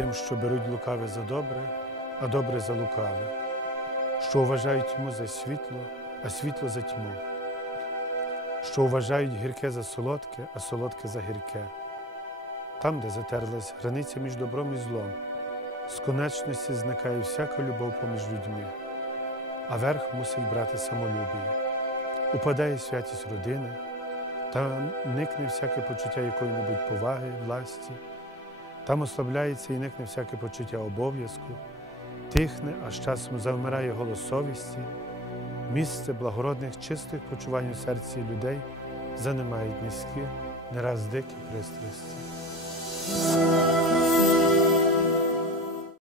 тим, що беруть лукаве за добре, а добре за лукаве, що вважають тьму за світло, а світло за тьму, що вважають гірке за солодке, а солодке за гірке. Там, де затерлась границя між добром і злом, з конечності зникає всяка любов поміж людьми, а верх мусить брати самолюбіє. Упадає святість родини, та никне всяке почуття якої-небудь поваги, власті, там ослабляється і никне всяке почуття обов'язку, тихне, аж часом завмирає голос совісті, місце благородних, чистих почувань у серці людей занимають низькі, не раз дикі пристрасті.